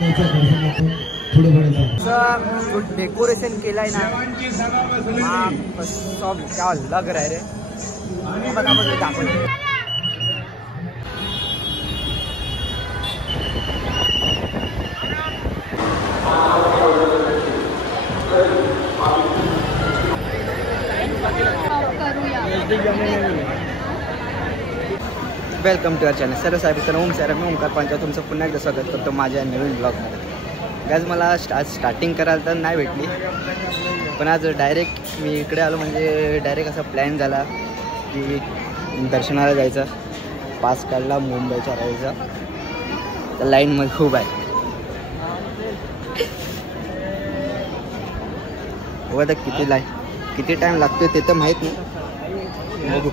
जो डेकोरेशन केलाय ना सब क्या लग रहा है रे वेलकम टू अवर चॅनल. सर्व साहेब ओम सर मी ओंकार पांचा तुमचं पुन्हा एकदा स्वागत करतो माझ्या नवीन ब्लॉगमध्ये. आज मला स्टार्टिंग करायला तर नाही भेटली, पण आज डायरेक्ट मी इकडे आलो म्हणजे डायरेक्ट असा प्लॅन झाला की दर्शनाला जायचं. पास काढला मुंबईच्या राहायचा तर लाईनमध्ये खूप आहे. बघा किती टाईम लागतोय ते तर माहीत नाही, बघू.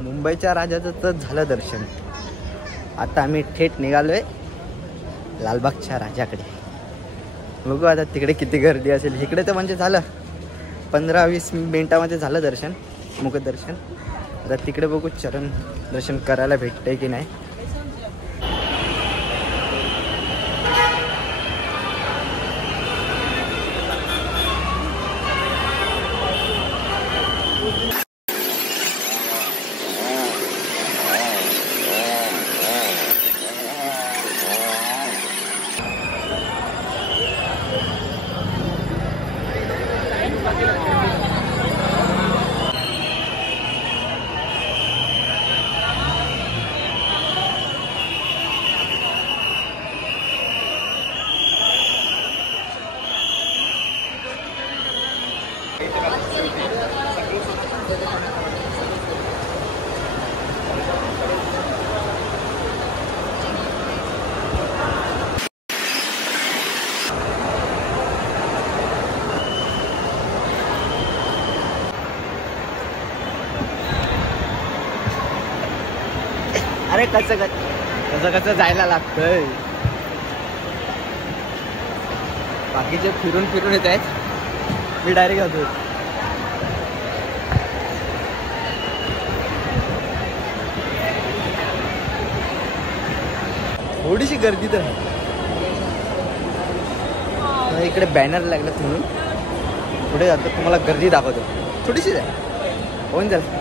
मुंबईच्या राजाचं तर झालं दर्शन. आता आम्ही थेट निघालोय लालबागच्या राजाकडे. बघू आता तिकडे किती गर्दी असेल. इकडे तर म्हणजे झालं 15-20 मिनिटामध्ये झालं दर्शन, मुखदर्शन. आता तिकडे बघू चरण दर्शन करायला भेटतंय की नाही. अरे कसं जायला लागतंय. बाकीचे फिरून येत आहेत, मी डायरेक्ट जातो. थोडीशी गर्दी तर इकडे बॅनर लागला म्हणून पुढे जातो. तुम्हाला गर्दी दाखवतो. थोडीशी आहे, होऊन जाईल.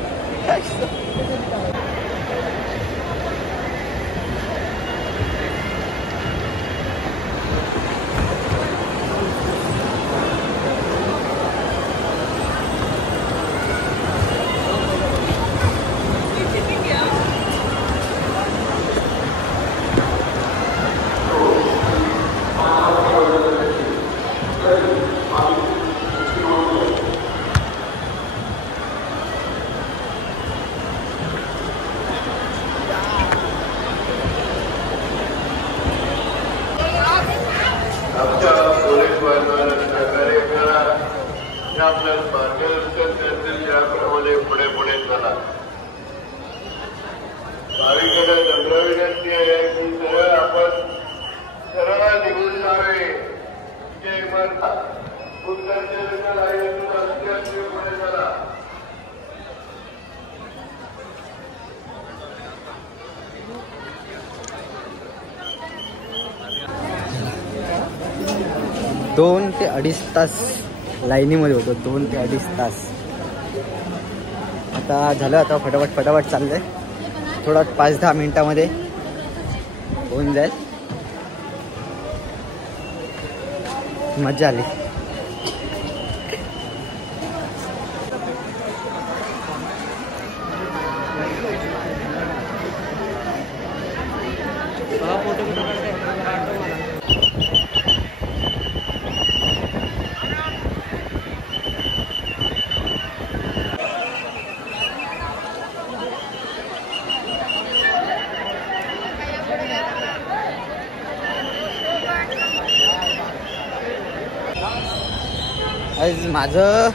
2 ते 2.5 तास लाईनीमध्ये होतो. 2 ते 2.5 तास. आता झालं. आता फटाफट चाललंय. थोडा 5-10 मिनिटामध्ये होऊन जाईल. मजा आली. फोटो आज माझं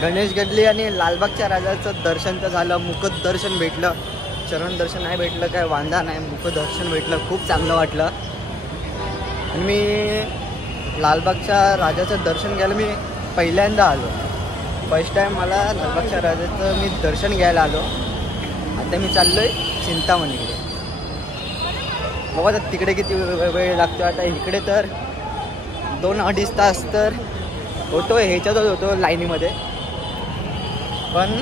गणेश गडली आणि लालबागच्या राजाचं दर्शन तर झालं, मुखद दर्शन भेटलं, चरण दर्शन नाही भेटलं काय वांदा नाही, मुखद दर्शन भेटलं, खूप चांगलं वाटलं. आणि मी लालबागच्या राजाचं दर्शन घ्यायला मी पहिल्यांदा आलो, फर्स्ट टाईम मला लालबागच्या राजाचं मी दर्शन घ्यायला आलो. आता मी चाललो आहे चिंतामणीकडे. बघा तिकडे किती वेळ लागतो. आता इकडे तर 2-2.5 तास तर होतो, ह्याच्यातच होतो लाईनीमध्ये. पण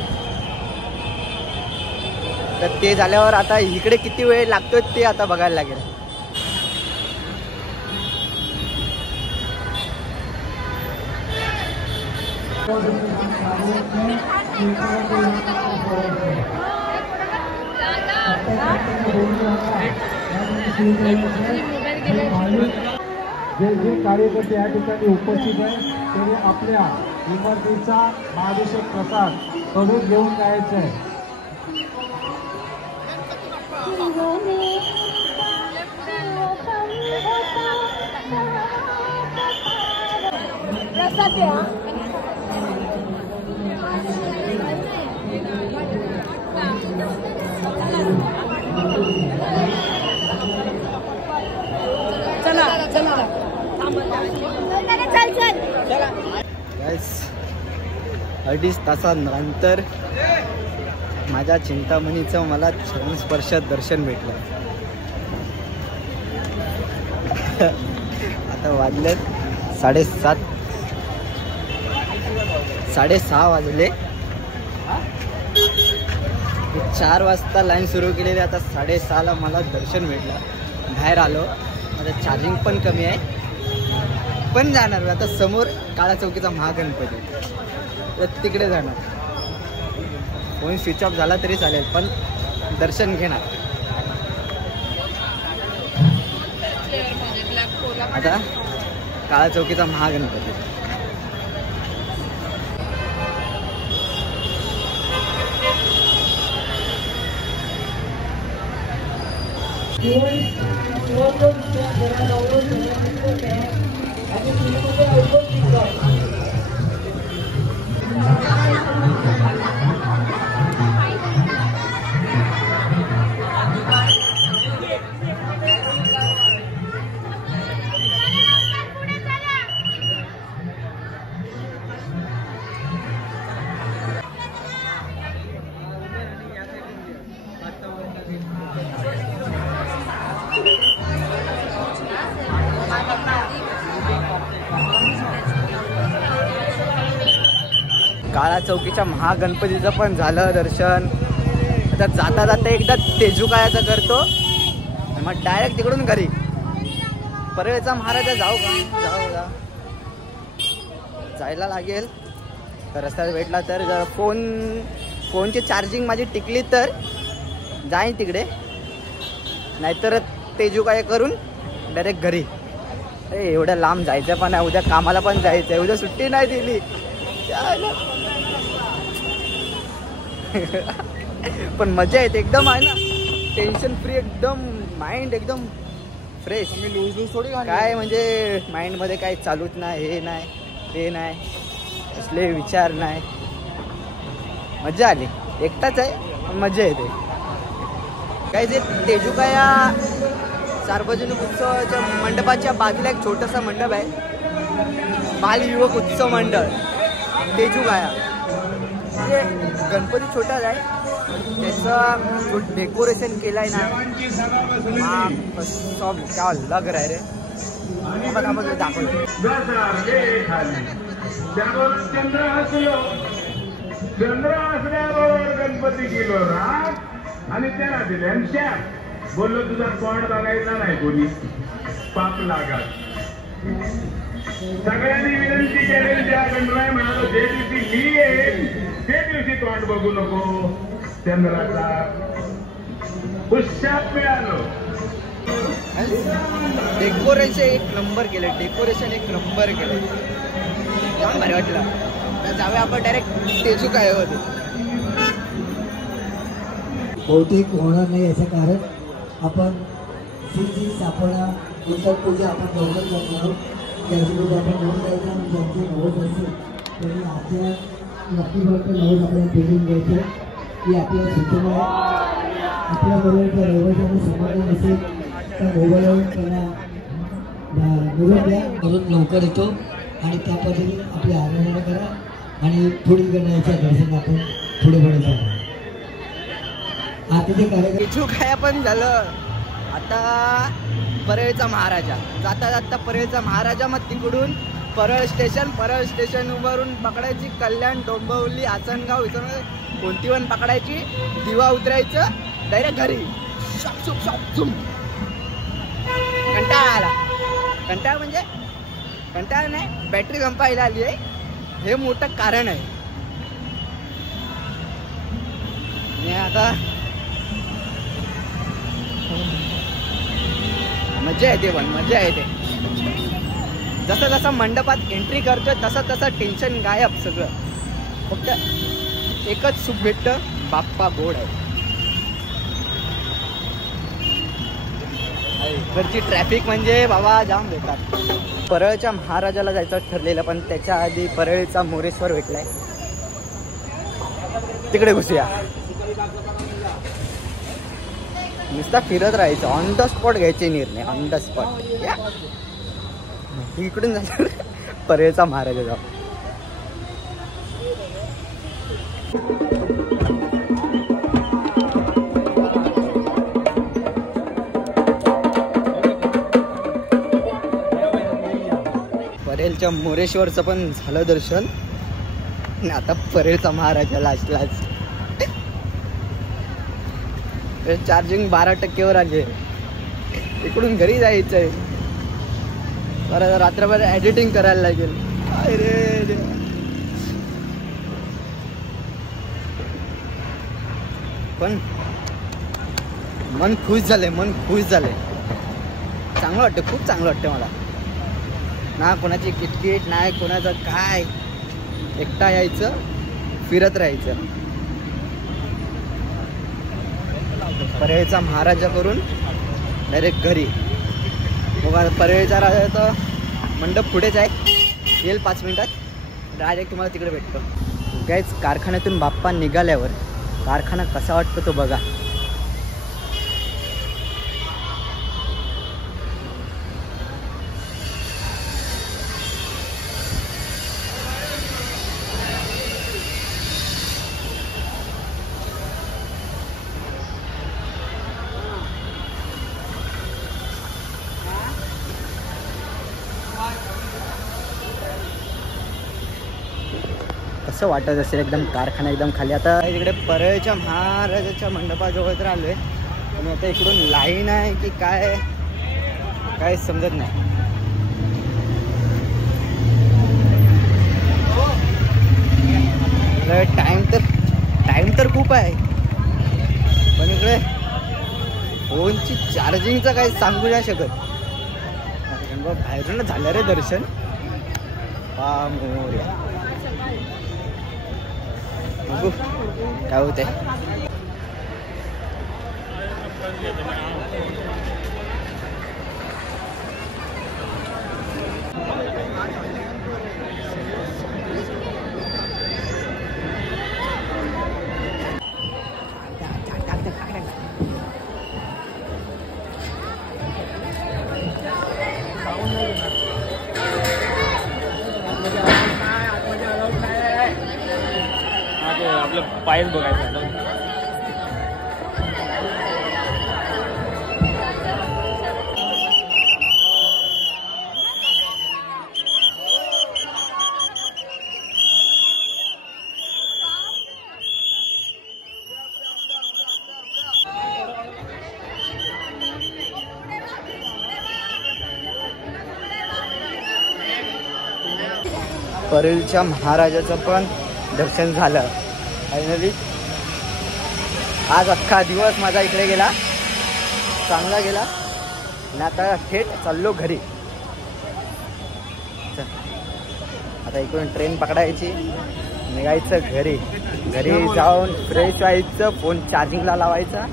तर ते झाल्यावर आता इकडे किती वेळ लागतो ते आता बघायला लागेल. जे कार्यकर्ते या ठिकाणी उपस्थित आहेत त्यांनी आपल्या इमारतीचा महाभिषेक प्रसाद करून घेऊन जायचं आहे. गाइस 2.5 तासानंतर माझ्या चिंतामणीचं मला चरणस्पर्श दर्शन भेटलं. आता वाजले 7:30, 6:30 वाजले. 4 वाजता लाईन सुरू केलेली, आता 6:30ला मला दर्शन भेटलं. बाहेर आलो, आता चार्जिंग पण कमी आहे, पण जाणार आता समोर काळा चौकीचा महागणपती, तर तिकडे जाणार. फोन स्विच ऑफ झाला तरी चालेल, पण दर्शन घेणार. आता काळा चौकीचा महागणपती. काळा चौकीच्या महागणपतीचं पण झालं दर्शन. आता जाता जाता एकदा तेजुकायाचं करतो, मग डायरेक्ट तिकडून घरी. परळचा महाराजा जाऊ का? जायला लागेल. रस्त्यात भेटला तर जर फोनची चार्जिंग माझी टिकली तर जाईन तिकडे, नाहीतर तेजुकाया करून डायरेक्ट घरी. एवढ्या लांब जायचं पण आहे, उद्या कामाला पण जायचं आहे, उद्या सुट्टी नाही दिली. पण मजा येते एकदम, आहे ना, टेन्शन फ्री एकदम, माइंड एकदम फ्रेश. मी लूज थोडी काय म्हणजे माइंडमध्ये काही चालूच नाही, हे नाही ते नाही, असले विचार नाही. मजा आली. एकटाच आहे पण मजा येते. काय जे तेजुकाया सार्वजनिक उत्सवाच्या मंडपाच्या बाजूला एक छोटासा मंडप आहे, बाल युवक उत्सव मंडळ तेजुकाया. म्हणजे गणपती छोटाच आहे, त्याचं जो डेकोरेशन केलं आहे ना, सब क्या लग रहा है रे. दाखवलं चंद्र असल्यावर गणपती गेलो राग आणि त्याला दिल्या बोललो तुझा तोंड बघायचा नाही कोणी, पाप लागत. सगळ्यांनी विनंती केली, त्या गणराय म्हणालो जे दिवशी मी येईल ते दिवशी तोंड बघू नको. चंद्राचा पुष्यात मिळालो. डेकोरेशन एक नंबर केलं, डेकोरेशन एक नंबर केलं, जाम भारी वाटलं. तर जाऊया आपण डायरेक्ट तेजू काय होते. बहुतेक होणार नाही याचं कारण आपण जी सापडा इतर पूजा आपण लवकर करतो आहोत. त्याच्यामध्ये आपण नवस द्यायचं आणि ज्यांचे नवस असेल त्यांनी आपल्या नक्कीपर्यंत नवस आपल्याला पेरून द्यायचं. की आपल्या सूचना आपल्याबरोबर त्या रहिवाशांना समाधान असेल तर मोबाईलवर त्यांना निरोप द्या, म्हणून लवकर येतो आणि त्या पद्धतीने आपली आराधना करा आणि थोडी गणनाच्या दर्शन आपण पुढे पुढे जाऊ. आताचे कार्यक्रम तेजू काय पण झालं. आता परळचा महाराजा जाता जाता परळचा महाराजा, मग तिकडून परळ स्टेशन वरून पकडायची कल्याण, डोंबिवली, आसनगाव, इथून कोणती पण पकडायची, दिवा उतरायचं, डायरेक्ट घरी. कंटाळा म्हणजे कंटाळा नाही, बॅटरी संपायला आली आहे, हे मोठं कारण आहे. आता मजा येते, पण मजा येते. जसं जसं मंडपात एंट्री करतोय तसं टेन्शन गायब सगळं. फक्त एकच सुख भेटतं, बाप्पा गोड आहे. इकडची ट्रॅफिक म्हणजे बाबा जाम बेकार. परळच्या महाराजाला जायचं ठरलेलं, पण त्याच्या आधी परळीचा मोरेश्वर भेटलाय, तिकडे घुसूया. नुसता फिरत राहायचं, ऑन द स्पॉट घ्यायचे निर्णय, ऑन द स्पॉट. इकडून जायचं परळचा महाराजा जाऊ. परेलच्या मोरेश्वरचं पण झालं दर्शन, आता परेलचा महाराजा लाच चार्जिंग 12% आली आहे. इकडून घरी जायचंय, बरं रात्रभर एडिटिंग करायला लागेल. अरे पण मन खुश झालंय, चांगलं वाटतं, खूप चांगलं वाटतं मला. ना कोणाची किटकिट नाही, कोणाचं काय, एकटा यायचं, फिरत राहायचं. परळचा महाराजा करून डायरेक्ट घरी. मग परळचा राजा तर मंडप पुढेच आहे, येईल 5 मिनिटात, डायरेक्ट तुम्हाला तिकडे भेटतो. काहीच कारखान्यातून बाप्पा निघाल्यावर कारखाना कसा वाटतो तो बघा. कसं वाटत असेल एकदम कारखाना एकदम खाली. आता इकडे परळच्या महाराजाच्या मंडपाजवळ तर आलोय, आणि आता इकडून लाईन आहे की काय काय समजत नाही. टाइम तर खूप आहे, पण इकडे फोनची चार्जिंगचं काही सांगू नाही शकत. बाहेरून झालं रे दर्शन. बघू काय होतंय. आपलं पायच बघायचं. परळच्या महाराजाचं पण दर्शन झालं फायनली. आज अख्खा दिवस माझा इकडे गेला, चांगला गेला. आणि आता थेट चाललो घरी. चल आता इकडून ट्रेन पकडायची, निघायचं घरी. घरी जाऊन फ्रेश व्हायचं, फोन चार्जिंगला लावायचा.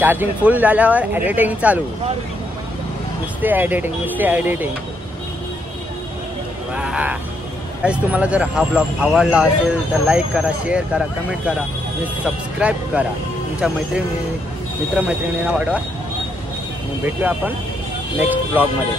चार्जिंग फुल झाल्यावर एडिटिंग चालू. नुसते एडिटिंग. वा गाईस, तुम्हाला जर हा ब्लॉग आवडला असेल तर लाईक करा, शेअर करा, कमेंट करा आणि सबस्क्राईब करा. तुमच्या मित्रमैत्रिणींना वाढवा. भेटूया आपण नेक्स्ट ब्लॉगमध्ये.